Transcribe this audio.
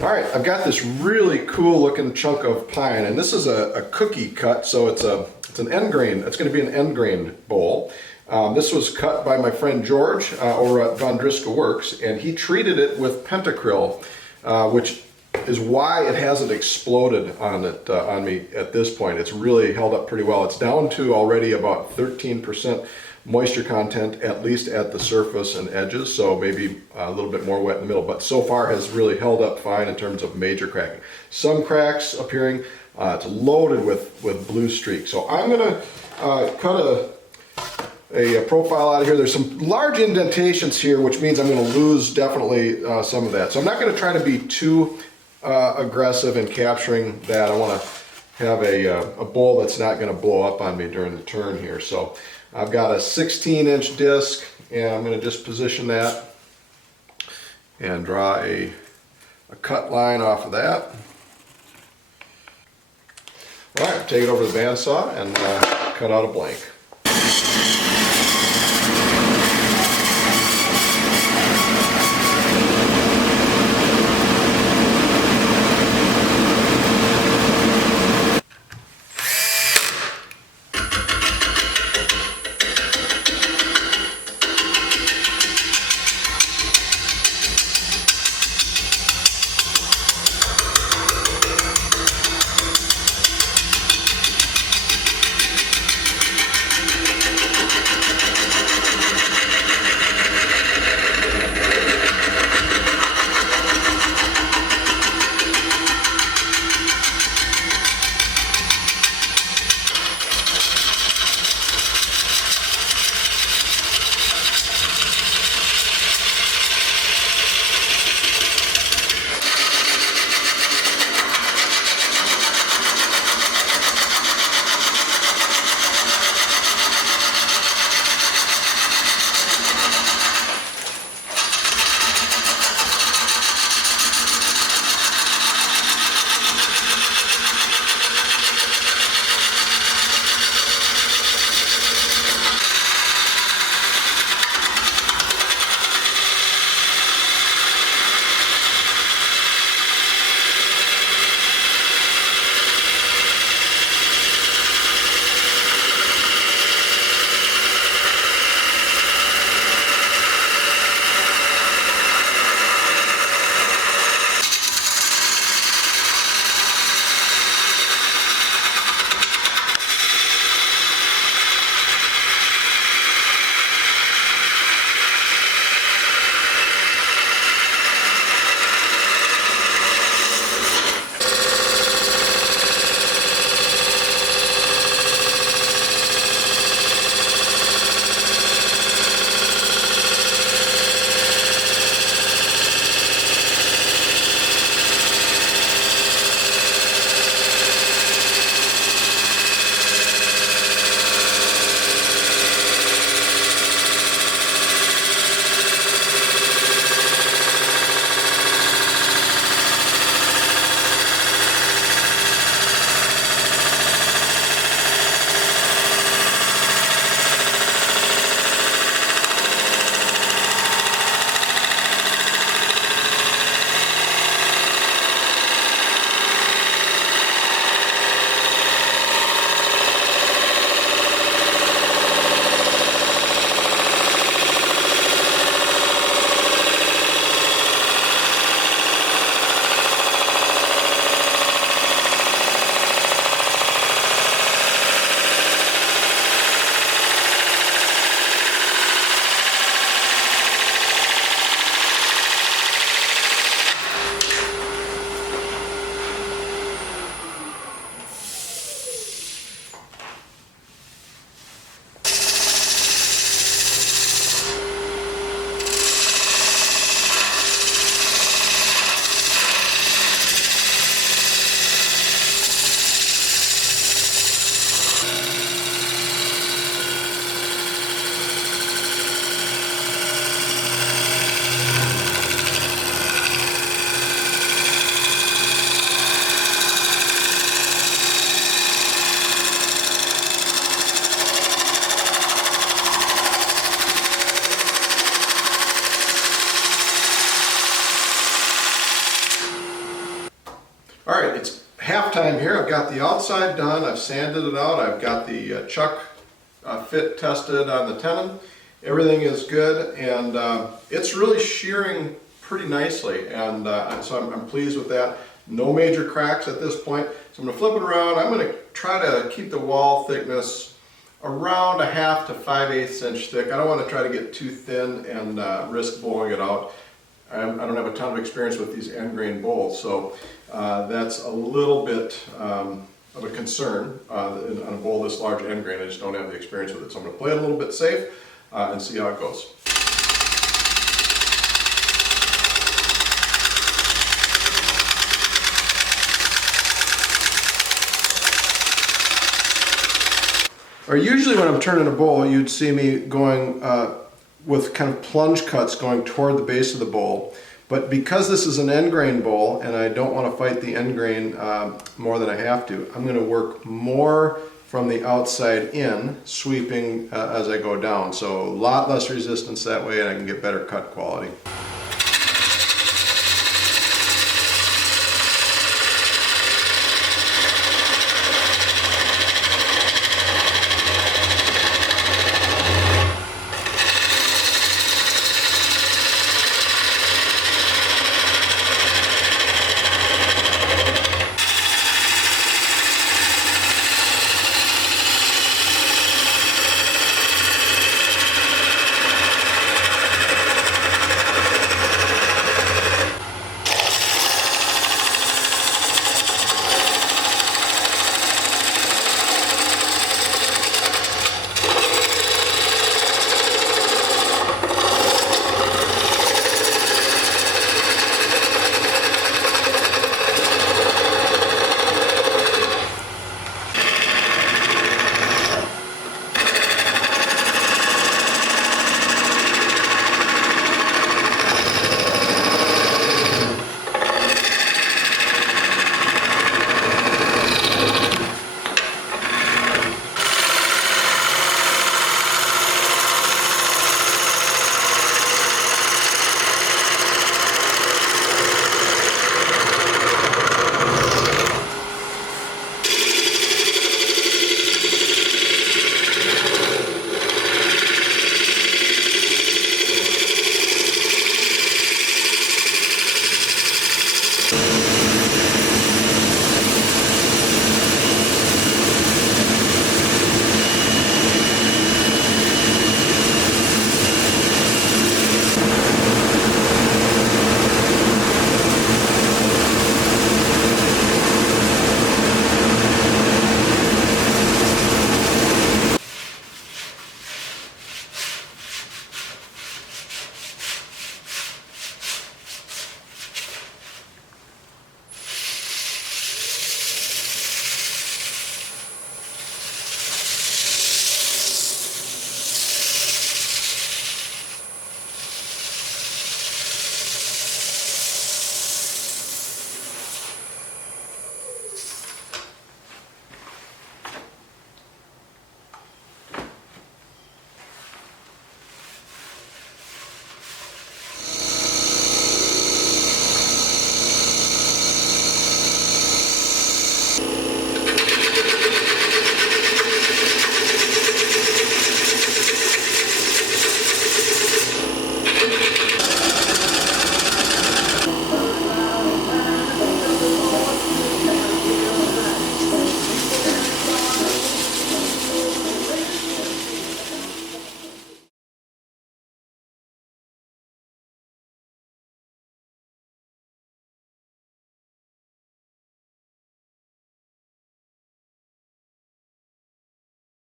All right, I've got this really cool looking chunk of pine, and this is a cookie cut, so it's an end grain. It's going to be an end grain bowl. This was cut by my friend George over at Von Driscoll Works, and he treated it with pentacryl, which is why it hasn't exploded on me at this point. It's really held up pretty well. It's down to already about 13% moisture content, at least at the surface and edges, so maybe a little bit more wet in the middle, but so far has really held up fine in terms of major cracking. Some cracks appearing. It's loaded with blue streaks. So I'm going to cut a profile out of here. There's some large indentations here, which means I'm going to lose definitely some of that. So I'm not going to try to be too aggressive in capturing that. I want to have a bowl that's not going to blow up on me during the turn here. So I've got a 16-inch disc, and I'm going to just position that and draw a cut line off of that. All right, take it over to the bandsaw and cut out a blank. time here. I've got the outside done, I've sanded it out, I've got the chuck fit tested on the tenon. Everything is good, and it's really shearing pretty nicely, and so I'm pleased with that. No major cracks at this point. So I'm going to flip it around. I'm going to try to keep the wall thickness around 1/2 to 5/8 inch thick. I don't want to try to get too thin and risk blowing it out. I don't have a ton of experience with these end grain bowls, so that's a little bit of a concern on a bowl this large end grain. I just don't have the experience with it, so I'm going to play it a little bit safe and see how it goes. Or usually when I'm turning a bowl, you'd see me going with kind of plunge cuts going toward the base of the bowl. But because this is an end grain bowl and I don't want to fight the end grain more than I have to, I'm going to work more from the outside in, sweeping as I go down. So a lot less resistance that way, and I can get better cut quality.